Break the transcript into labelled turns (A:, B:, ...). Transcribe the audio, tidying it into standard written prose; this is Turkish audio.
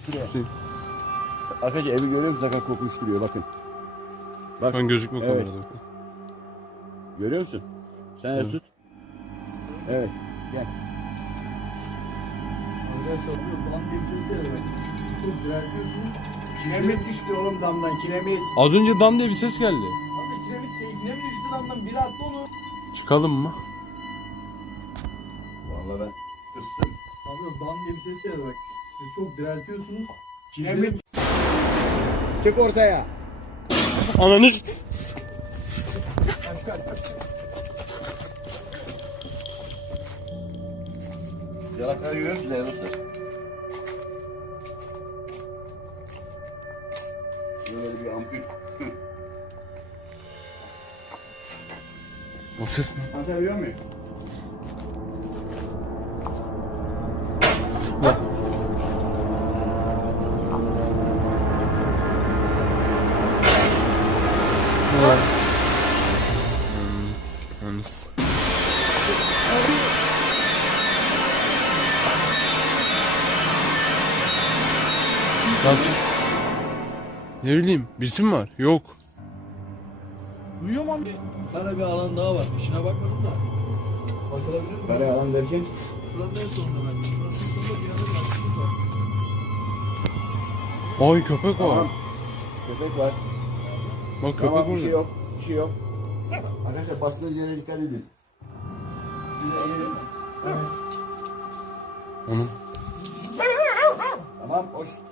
A: Şuraya. Arkadaşlar evi görüyor musunuz? Bakın kokuşturuyor bakın. Bak.
B: Şu an gözükmüyor
A: Evet.
B: kamerada.
A: Görüyor musun? Sen de
B: Evet.
A: tut. Evet. Gel.
C: Arkadaşlar bu lan diye bir ses geliyor. Çok direntiyorsunuz.
A: Kiremit düştü oğlum damdan kiremit.
B: Az önce dam diye bir ses geldi.
C: Abi kiremit keyfine mi düştü damdan? Biri attı onu.
B: Çıkalım mı?
A: Vallahi ben kıstım.
C: Abi dan diye bir ses geliyor bak. Siz çok direntiyorsunuz.
A: Kiremit. Çık ortaya.
B: Ananı
A: Yanakları görüyor musun Eroslar? Böyle bir ampul.
B: O ses ne?
A: Anlatabiliyor muyum?
B: Yalnız. Bak. Ne bileyim, birisi mi var? Yok.
C: Duyuyor mu abi? Bana bir alan daha var. İşine bakmadım da. Bakılabilir mi?
A: Parayı alan derken
C: Şuranın en sonunda bence. Şuranın en sonunda bir yerde bir açıklık var.
B: Ay köpek var.
A: tamam. Köpek var.
B: Bak köpek
A: Tamam bir
B: orada.
A: şey yok. Bir şey yok. Arkadaşlar bastığınız yere dikkat edin. Size eğilin. Evet.
B: Onun.
A: Tamam hoş.